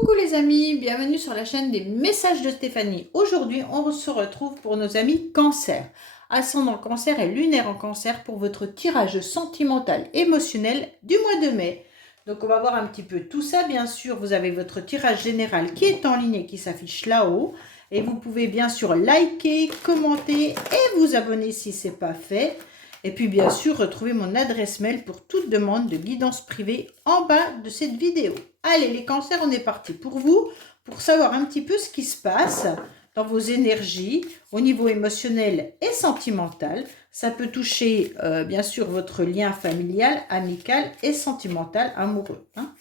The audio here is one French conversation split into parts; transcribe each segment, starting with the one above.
Coucou les amis, bienvenue sur la chaîne des messages de Stéphanie. Aujourd'hui, on se retrouve pour nos amis cancer. Ascendant cancer et lunaire en cancer pour votre tirage sentimental émotionnel du mois de mai. Donc on va voir un petit peu tout ça. Bien sûr, vous avez votre tirage général qui est en ligne et qui s'affiche là-haut. Et vous pouvez bien sûr liker, commenter et vous abonner si ce n'est pas fait. Et puis bien sûr, retrouvez mon adresse mail pour toute demande de guidance privée en bas de cette vidéo. Allez, les cancers, on est parti pour vous, pour savoir un petit peu ce qui se passe dans vos énergies au niveau émotionnel et sentimental. Ça peut toucher bien sûr votre lien familial, amical et sentimental, amoureux. Hein.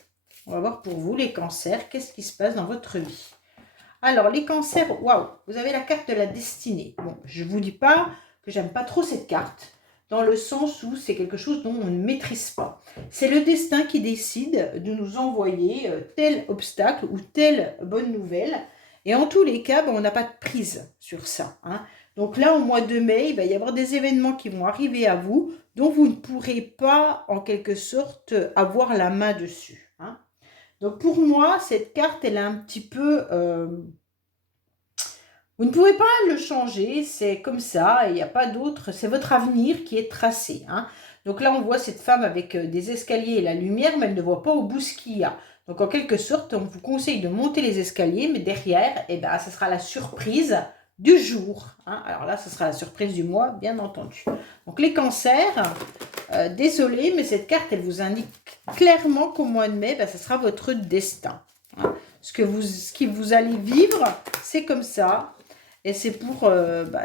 On va voir pour vous les cancers, qu'est-ce qui se passe dans votre vie. Alors, les cancers, waouh, vous avez la carte de la destinée. Bon, je ne vous dis pas que j'aime pas trop cette carte, dans le sens où c'est quelque chose dont on ne maîtrise pas. C'est le destin qui décide de nous envoyer tel obstacle ou telle bonne nouvelle. Et en tous les cas, on n'a pas de prise sur ça. Hein. Donc là, au mois de mai, il va y avoir des événements qui vont arriver à vous, dont vous ne pourrez pas, en quelque sorte, avoir la main dessus. Hein. Donc pour moi, cette carte, elle est un petit peu... vous ne pouvez pas le changer, c'est comme ça, il n'y a pas d'autre, c'est votre avenir qui est tracé. Hein. Donc là, on voit cette femme avec des escaliers et la lumière, mais elle ne voit pas au bout ce qu'il y a. Donc en quelque sorte, on vous conseille de monter les escaliers, mais derrière, eh ben, ça sera la surprise du jour. Hein. Alors là, ce sera la surprise du mois, bien entendu. Donc les cancers, désolé, mais cette carte, elle vous indique clairement qu'au mois de mai, ce sera votre destin. Hein. Ce que vous allez vivre, c'est comme ça. Et c'est pour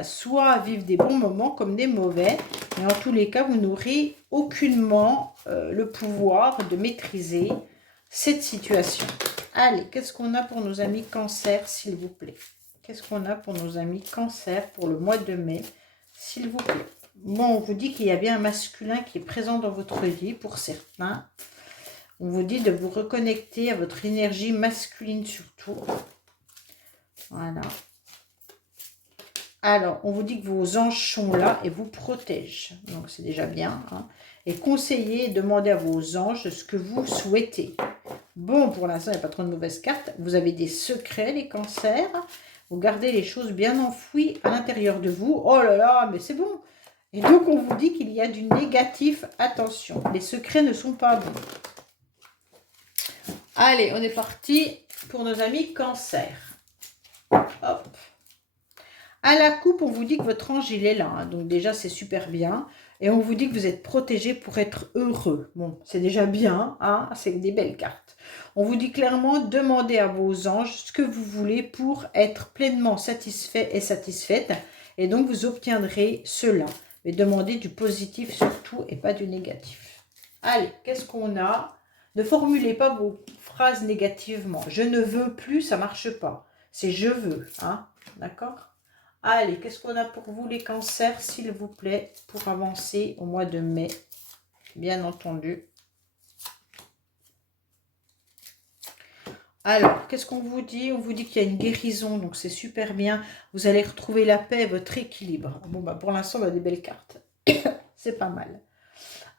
soit vivre des bons moments comme des mauvais. Mais en tous les cas, vous n'aurez aucunement le pouvoir de maîtriser cette situation. Allez, qu'est-ce qu'on a pour nos amis cancer, s'il vous plaît? Qu'est-ce qu'on a pour nos amis cancer pour le mois de mai, s'il vous plaît? Bon, on vous dit qu'il y a bien un masculin qui est présent dans votre vie pour certains. On vous dit de vous reconnecter à votre énergie masculine surtout. Voilà. Alors, on vous dit que vos anges sont là et vous protègent. Donc, c'est déjà bien. Hein. Et conseillez et demandez à vos anges ce que vous souhaitez. Bon, pour l'instant, il n'y a pas trop de mauvaises cartes. Vous avez des secrets, les cancers. Vous gardez les choses bien enfouies à l'intérieur de vous. Oh là là, mais c'est bon. Et donc, on vous dit qu'il y a du négatif. Attention, les secrets ne sont pas bons. Allez, on est parti pour nos amis cancer. Hop. À la coupe, on vous dit que votre ange, il est là. Hein. Donc déjà, c'est super bien. Et on vous dit que vous êtes protégé pour être heureux. Bon, c'est déjà bien. Hein. C'est des belles cartes. On vous dit clairement, demandez à vos anges ce que vous voulez pour être pleinement satisfait et satisfaite. Et donc, vous obtiendrez cela. Mais demandez du positif surtout et pas du négatif. Allez, qu'est-ce qu'on a? Ne formulez pas vos phrases négativement. Je ne veux plus, ça ne marche pas. C'est je veux. Hein. D'accord? Allez, qu'est-ce qu'on a pour vous les cancers, s'il vous plaît, pour avancer au mois de mai, bien entendu. Alors, qu'est-ce qu'on vous dit? On vous dit qu'il y a une guérison, donc c'est super bien. Vous allez retrouver la paix, votre équilibre. Bon, pour l'instant, on a des belles cartes. C'est pas mal.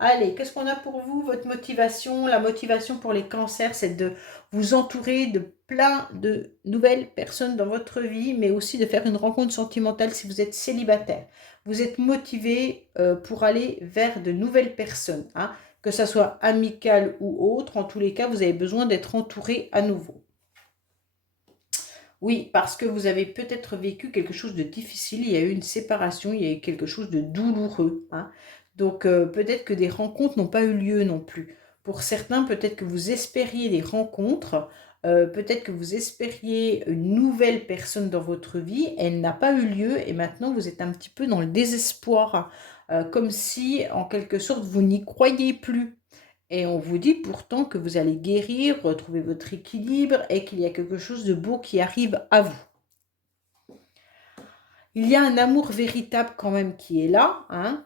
Allez, qu'est-ce qu'on a pour vous? Votre motivation, la motivation pour les cancers, c'est de vous entourer de plein de nouvelles personnes dans votre vie, mais aussi de faire une rencontre sentimentale si vous êtes célibataire. Vous êtes motivé pour aller vers de nouvelles personnes, hein, que ce soit amical ou autre. En tous les cas, vous avez besoin d'être entouré à nouveau. Oui, parce que vous avez peut-être vécu quelque chose de difficile, il y a eu une séparation, il y a eu quelque chose de douloureux, hein. Donc, peut-être que des rencontres n'ont pas eu lieu non plus. Pour certains, peut-être que vous espériez des rencontres, peut-être que vous espériez une nouvelle personne dans votre vie, elle n'a pas eu lieu et maintenant vous êtes un petit peu dans le désespoir, comme si, en quelque sorte, vous n'y croyez plus. Et on vous dit pourtant que vous allez guérir, retrouver votre équilibre et qu'il y a quelque chose de beau qui arrive à vous. Il y a un amour véritable quand même qui est là, hein,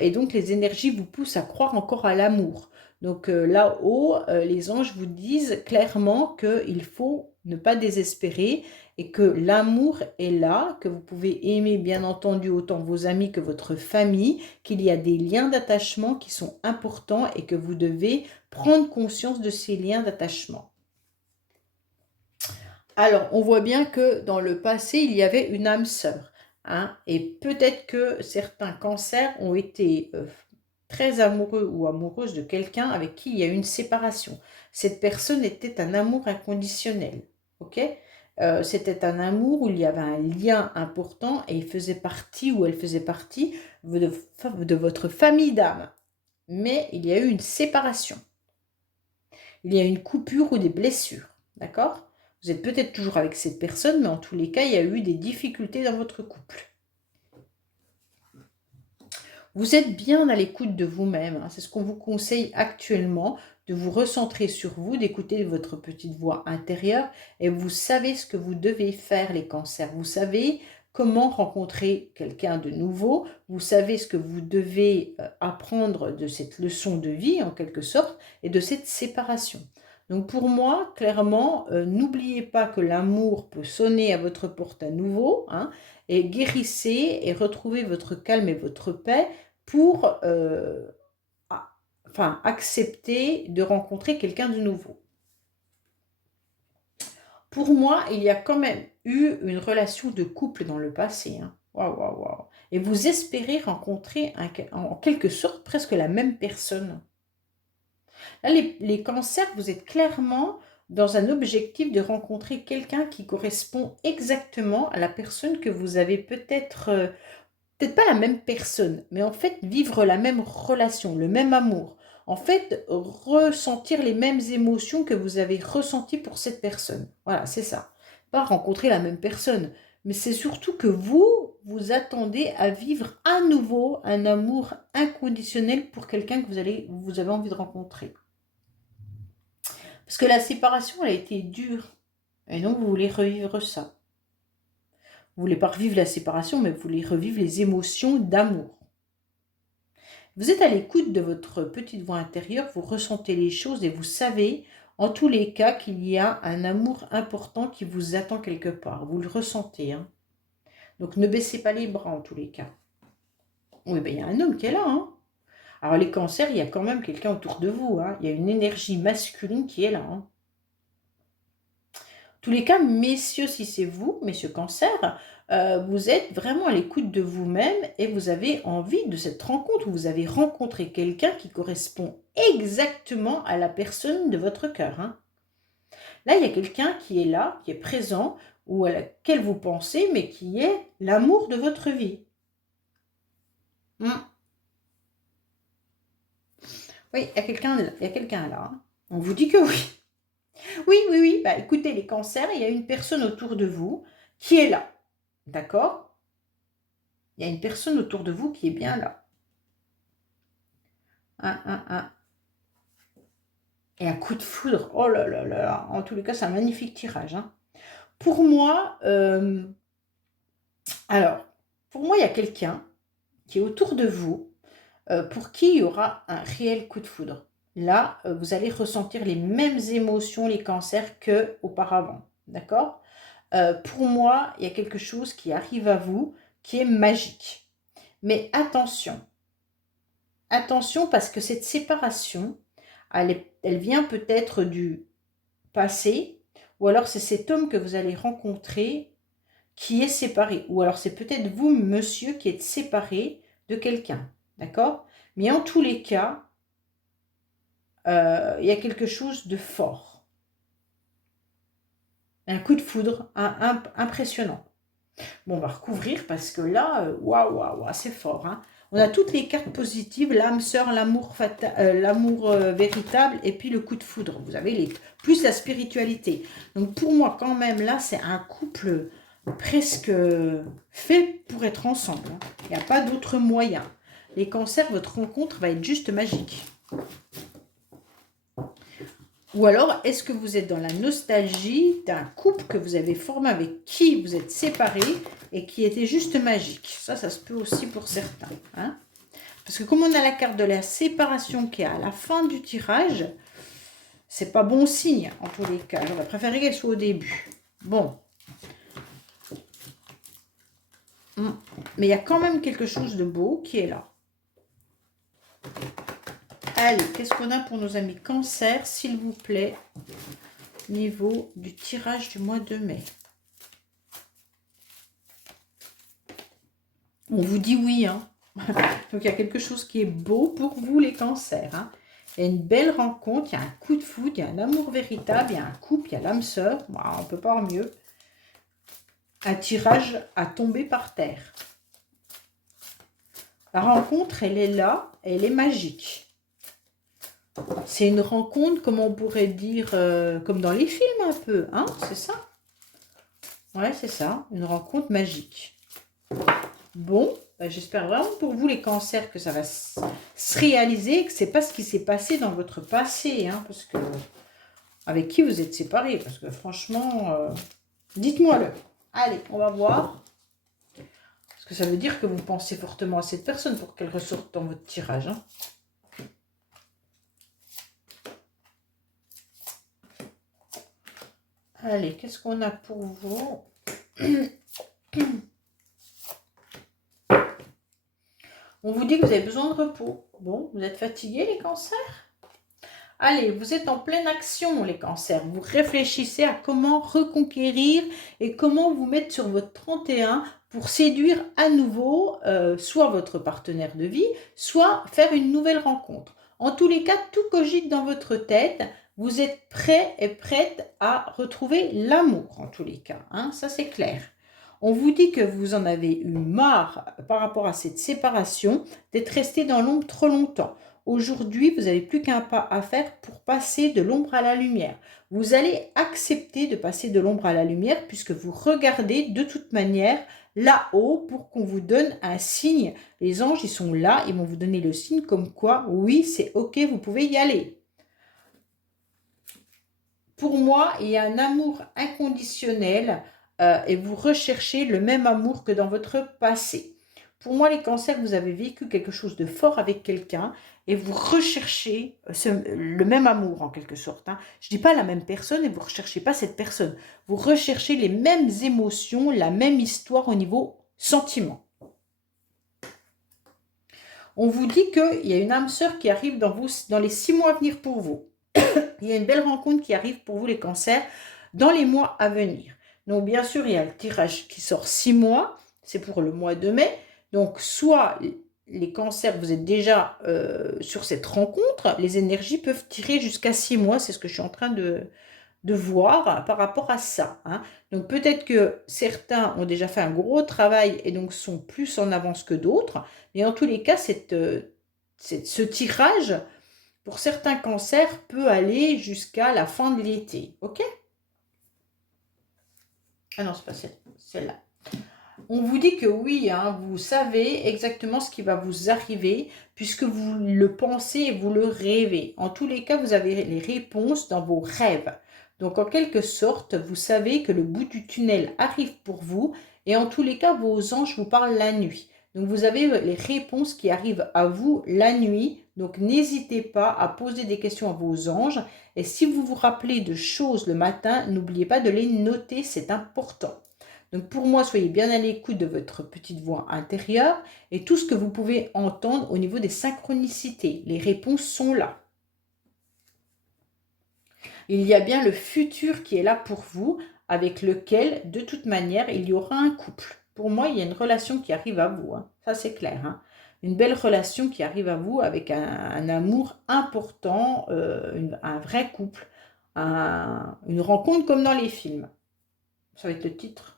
et donc les énergies vous poussent à croire encore à l'amour. Donc là-haut, les anges vous disent clairement qu'il faut ne pas désespérer et que l'amour est là, que vous pouvez aimer bien entendu autant vos amis que votre famille, qu'il y a des liens d'attachement qui sont importants et que vous devez prendre conscience de ces liens d'attachement. Alors, on voit bien que dans le passé, il y avait une âme sœur. Hein, et peut-être que certains cancers ont été très amoureux ou amoureuses de quelqu'un avec qui il y a eu une séparation. Cette personne était un amour inconditionnel. Ok. C'était un amour où il y avait un lien important et il faisait partie ou elle faisait partie de votre famille d'âme. Mais il y a eu une séparation. Il y a une coupure ou des blessures. D'accord? Vous êtes peut-être toujours avec cette personne, mais en tous les cas, il y a eu des difficultés dans votre couple. Vous êtes bien à l'écoute de vous-même. Hein. C'est ce qu'on vous conseille actuellement, de vous recentrer sur vous, d'écouter votre petite voix intérieure. Et vous savez ce que vous devez faire, les cancers. Vous savez comment rencontrer quelqu'un de nouveau. Vous savez ce que vous devez apprendre de cette leçon de vie, en quelque sorte, et de cette séparation. Donc pour moi, clairement, n'oubliez pas que l'amour peut sonner à votre porte à nouveau, hein, et guérissez et retrouvez votre calme et votre paix pour accepter de rencontrer quelqu'un de nouveau. Pour moi, il y a quand même eu une relation de couple dans le passé. Hein. Waouh, waouh, waouh. Et vous espérez rencontrer en quelque sorte presque la même personne. Là, les cancers, vous êtes clairement dans un objectif de rencontrer quelqu'un qui correspond exactement à la personne que vous avez peut-être pas la même personne, mais en fait vivre la même relation, le même amour. En fait, ressentir les mêmes émotions que vous avez ressenties pour cette personne. Voilà, c'est ça. Pas rencontrer la même personne, mais c'est surtout que vous attendez à vivre à nouveau un amour inconditionnel pour quelqu'un que vous avez envie de rencontrer. Parce que la séparation, elle a été dure. Et donc, vous voulez revivre ça. Vous voulez pas revivre la séparation, mais vous voulez revivre les émotions d'amour. Vous êtes à l'écoute de votre petite voix intérieure, vous ressentez les choses et vous savez, en tous les cas, qu'il y a un amour important qui vous attend quelque part. Vous le ressentez. Hein. Donc, ne baissez pas les bras, en tous les cas. Oui, ben, il y a un homme qui est là. Hein. Alors, les cancers, il y a quand même quelqu'un autour de vous. Hein. Il y a une énergie masculine qui est là. Hein. En tous les cas, messieurs, si c'est vous, messieurs cancers, vous êtes vraiment à l'écoute de vous-même et vous avez envie de cette rencontre où vous avez rencontré quelqu'un qui correspond exactement à la personne de votre cœur. Hein. Là, il y a quelqu'un qui est là, qui est présent, ou à laquelle vous pensez, mais qui est l'amour de votre vie. Oui, il y a quelqu'un là. Hein. On vous dit que oui. Oui, oui, oui. Bah, écoutez, les cancers, il y a une personne autour de vous qui est là. D'accord? Il y a une personne autour de vous qui est bien là. Et un coup de foudre. Oh là là là là. En tous les cas, c'est un magnifique tirage. Hein. Pour moi, il y a quelqu'un qui est autour de vous pour qui il y aura un réel coup de foudre. Là, vous allez ressentir les mêmes émotions, les cancers, qu'auparavant. D'accord? Pour moi, il y a quelque chose qui arrive à vous qui est magique. Mais attention. Attention parce que cette séparation, elle vient peut-être du passé, ou alors c'est cet homme que vous allez rencontrer qui est séparé. Ou alors c'est peut-être vous, monsieur, qui êtes séparé de quelqu'un. D'accord? Mais en tous les cas, il y a quelque chose de fort. Un coup de foudre impressionnant. Bon, on va recouvrir parce que là, waouh, c'est fort. Hein. On a toutes les cartes positives, l'âme sœur, l'amour véritable et puis le coup de foudre. Vous avez plus la spiritualité. Donc pour moi, quand même, là, c'est un couple presque fait pour être ensemble. Hein. Il n'y a pas d'autre moyen. Les cancers, votre rencontre va être juste magique. Ou alors, est-ce que vous êtes dans la nostalgie d'un couple que vous avez formé avec qui vous êtes séparés et qui était juste magique? Ça se peut aussi pour certains. Hein, parce que comme on a la carte de la séparation qui est à la fin du tirage, c'est pas bon signe en tous les cas. J'aurais préféré qu'elle soit au début. Bon. Mais il y a quand même quelque chose de beau qui est là. Allez, qu'est-ce qu'on a pour nos amis cancer, s'il vous plaît? niveau du tirage du mois de mai. On vous dit oui, hein. Donc, il y a quelque chose qui est beau pour vous, les cancers. Hein. Il y a une belle rencontre, il y a un coup de foudre, il y a un amour véritable, il y a un couple, il y a l'âme sœur. Bon, on ne peut pas avoir mieux. Un tirage à tomber par terre. La rencontre, elle est là, elle est magique. C'est une rencontre, comme on pourrait dire, comme dans les films un peu, hein, c'est ça? Ouais, c'est ça, une rencontre magique. Bon, j'espère vraiment pour vous les cancers que ça va se réaliser, que c'est pas ce qui s'est passé dans votre passé, hein, parce que avec qui vous êtes séparés, parce que franchement, dites-moi-le. Allez, on va voir. Parce que ça veut dire que vous pensez fortement à cette personne pour qu'elle ressorte dans votre tirage. Hein. Allez, qu'est-ce qu'on a pour vous? On vous dit que vous avez besoin de repos. Bon, vous êtes fatigués, les cancers? Allez, vous êtes en pleine action, les cancers. Vous réfléchissez à comment reconquérir et comment vous mettre sur votre 31 pour séduire à nouveau soit votre partenaire de vie, soit faire une nouvelle rencontre. En tous les cas, tout cogite dans votre tête. Vous êtes prêt et prête à retrouver l'amour, en tous les cas. Hein, ça, c'est clair. On vous dit que vous en avez eu marre par rapport à cette séparation, d'être resté dans l'ombre trop longtemps. Aujourd'hui, vous n'avez plus qu'un pas à faire pour passer de l'ombre à la lumière. Vous allez accepter de passer de l'ombre à la lumière puisque vous regardez de toute manière là-haut pour qu'on vous donne un signe. Les anges, ils sont là, ils vont vous donner le signe comme quoi, oui, c'est ok, vous pouvez y aller. Pour moi, il y a un amour inconditionnel et vous recherchez le même amour que dans votre passé. Pour moi, les cancers, vous avez vécu quelque chose de fort avec quelqu'un et vous recherchez le même amour en quelque sorte. Hein. Je ne dis pas la même personne et vous ne recherchez pas cette personne. Vous recherchez les mêmes émotions, la même histoire au niveau sentiment. On vous dit qu'il y a une âme sœur qui arrive dans les 6 mois à venir pour vous. Il y a une belle rencontre qui arrive pour vous, les cancers, dans les mois à venir. Donc, bien sûr, il y a le tirage qui sort 6 mois. C'est pour le mois de mai. Donc, soit les cancers, vous êtes déjà sur cette rencontre, les énergies peuvent tirer jusqu'à 6 mois. C'est ce que je suis en train de voir par rapport à ça. Hein. Donc, peut-être que certains ont déjà fait un gros travail et donc sont plus en avance que d'autres. Mais en tous les cas, ce tirage, pour certains cancers, peut aller jusqu'à la fin de l'été. Ok? Ah non, c'est pas celle-là. On vous dit que oui, hein, vous savez exactement ce qui va vous arriver puisque vous le pensez et vous le rêvez. En tous les cas, vous avez les réponses dans vos rêves. Donc, en quelque sorte, vous savez que le bout du tunnel arrive pour vous et en tous les cas, vos anges vous parlent la nuit. Donc, vous avez les réponses qui arrivent à vous la nuit. Donc, n'hésitez pas à poser des questions à vos anges. Et si vous vous rappelez de choses le matin, n'oubliez pas de les noter, c'est important. Donc pour moi, soyez bien à l'écoute de votre petite voix intérieure et tout ce que vous pouvez entendre au niveau des synchronicités. Les réponses sont là. Il y a bien le futur qui est là pour vous, avec lequel, de toute manière, il y aura un couple. Pour moi, il y a une relation qui arrive à vous. Hein. Ça, c'est clair. Hein. Une belle relation qui arrive à vous avec un amour important, un vrai couple, une rencontre comme dans les films. Ça va être le titre.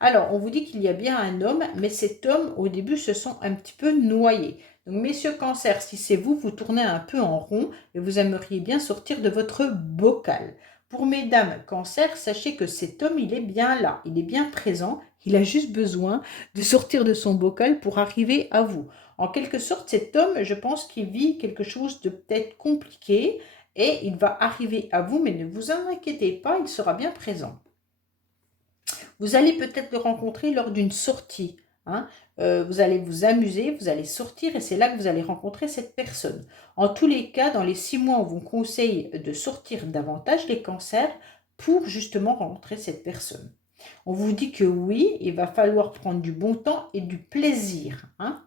Alors, on vous dit qu'il y a bien un homme, mais cet homme, au début, se sent un petit peu noyé. Donc, messieurs cancers, si c'est vous, vous tournez un peu en rond et vous aimeriez bien sortir de votre bocal. Pour mesdames cancers, sachez que cet homme, il est bien là, il est bien présent. Il a juste besoin de sortir de son bocal pour arriver à vous. En quelque sorte, cet homme, je pense qu'il vit quelque chose de peut-être compliqué et il va arriver à vous, mais ne vous en inquiétez pas, il sera bien présent. Vous allez peut-être le rencontrer lors d'une sortie. Hein. Vous allez vous amuser, vous allez sortir et c'est là que vous allez rencontrer cette personne. En tous les cas, dans les 6 mois, on vous conseille de sortir davantage les cancers pour justement rencontrer cette personne. On vous dit que oui, il va falloir prendre du bon temps et du plaisir. Hein.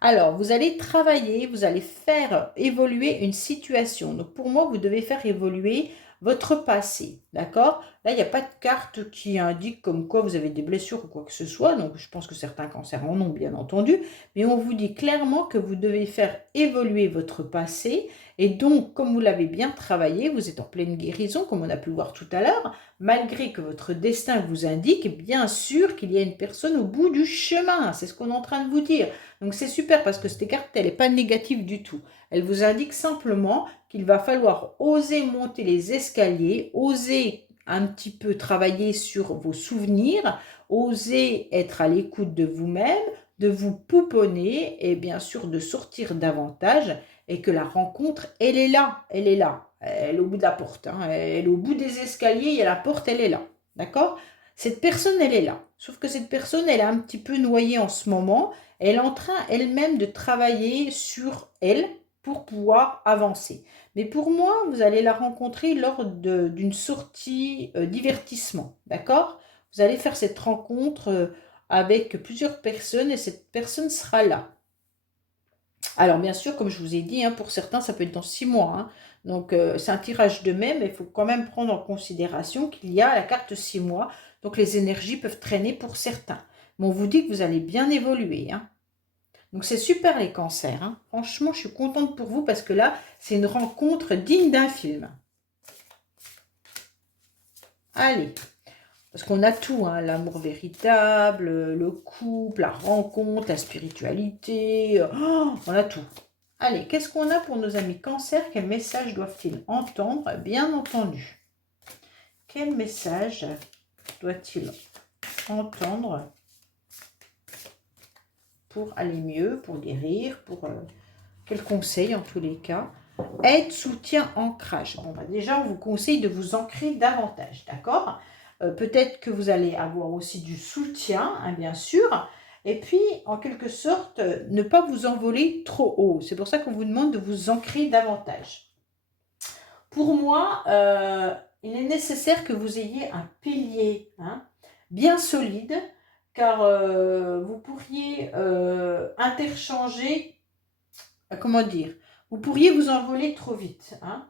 Alors, vous allez travailler, vous allez faire évoluer une situation. Donc, pour moi, vous devez faire évoluer votre passé, d'accord? Là, il n'y a pas de carte qui indique comme quoi vous avez des blessures ou quoi que ce soit. Donc, je pense que certains cancers en ont, bien entendu. Mais on vous dit clairement que vous devez faire évoluer votre passé. Et donc, comme vous l'avez bien travaillé, vous êtes en pleine guérison, comme on a pu le voir tout à l'heure. Malgré que votre destin vous indique, bien sûr, qu'il y a une personne au bout du chemin. C'est ce qu'on est en train de vous dire. Donc c'est super parce que cette carte, elle n'est pas négative du tout. Elle vous indique simplement qu'il va falloir oser monter les escaliers, oser un petit peu travailler sur vos souvenirs, oser être à l'écoute de vous-même, de vous pouponner et bien sûr de sortir davantage et que la rencontre, elle est là, elle est là. Elle est au bout de la porte, hein. Elle est au bout des escaliers, il y a la porte, elle est là. D'accord? Cette personne, elle est là. Sauf que cette personne, elle est un petit peu noyée en ce moment. Elle est en train elle-même de travailler sur elle pour pouvoir avancer. Mais pour moi, vous allez la rencontrer lors d'une sortie divertissement. D'accord? Vous allez faire cette rencontre avec plusieurs personnes et cette personne sera là. Alors, bien sûr, comme je vous ai dit, hein, pour certains, ça peut être dans 6 mois. Hein. Donc, c'est un tirage de même, mais il faut quand même prendre en considération qu'il y a la carte 6 mois. Donc, les énergies peuvent traîner pour certains. Mais on vous dit que vous allez bien évoluer. Hein. Donc, c'est super les cancers. Hein. Franchement, je suis contente pour vous parce que là, c'est une rencontre digne d'un film. Allez. Parce qu'on a tout, hein, l'amour véritable, le couple, la rencontre, la spiritualité. On a tout. Allez, qu'est-ce qu'on a pour nos amis cancer? Quel message doivent-ils entendre? Bien entendu. Quel message doit-il entendre pour aller mieux, pour guérir, pour quel conseil en tous les cas? Aide, soutien, ancrage. Bon, bah déjà, on vous conseille de vous ancrer davantage, d'accord? Peut-être que vous allez avoir aussi du soutien, hein, bien sûr. Et puis, en quelque sorte, ne pas vous envoler trop haut. C'est pour ça qu'on vous demande de vous ancrer davantage. Pour moi, il est nécessaire que vous ayez un pilier hein, bien solide, car vous pourriez interchanger, comment dire, vous pourriez vous envoler trop vite. Hein.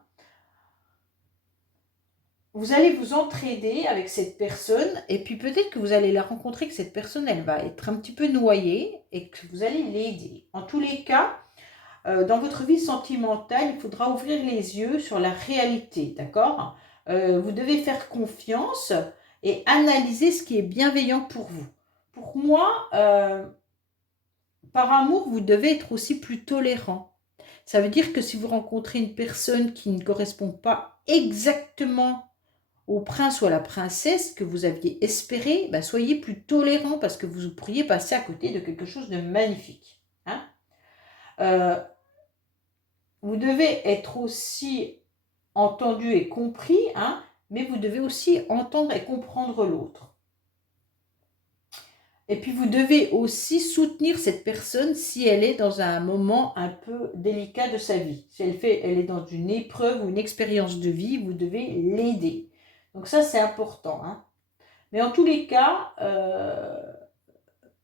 Vous allez vous entraider avec cette personne et puis peut-être que vous allez la rencontrer, que cette personne, elle va être un petit peu noyée et que vous allez l'aider. En tous les cas, dans votre vie sentimentale, il faudra ouvrir les yeux sur la réalité, d'accord? Vous devez faire confiance et analyser ce qui est bienveillant pour vous. Pour moi, par amour, vous devez être aussi plus tolérant. Ça veut dire que si vous rencontrez une personne qui ne correspond pas exactement au prince ou à la princesse que vous aviez espéré, bah soyez plus tolérant parce que vous pourriez passer à côté de quelque chose de magnifique. Hein. Vous devez être aussi entendu et compris, hein, mais vous devez aussi entendre et comprendre l'autre. Et puis vous devez aussi soutenir cette personne si elle est dans un moment un peu délicat de sa vie. Si elle est dans une épreuve ou une expérience de vie, vous devez l'aider. Donc ça, c'est important. Hein. Mais en tous les cas,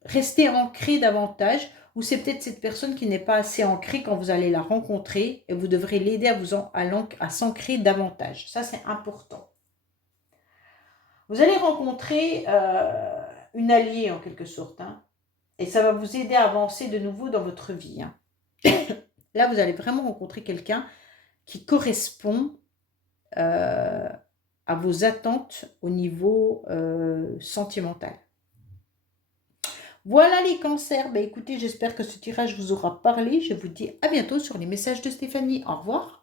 restez ancré davantage, ou c'est peut-être cette personne qui n'est pas assez ancrée quand vous allez la rencontrer, et vous devrez l'aider à s'ancrer davantage. Ça, c'est important. Vous allez rencontrer une alliée en quelque sorte, hein, et ça va vous aider à avancer de nouveau dans votre vie. Hein. Là, vous allez vraiment rencontrer quelqu'un qui correspond à vos attentes au niveau sentimental. Voilà les cancers. Écoutez, j'espère que ce tirage vous aura parlé. Je vous dis à bientôt sur les messages de Stéphanie. Au revoir.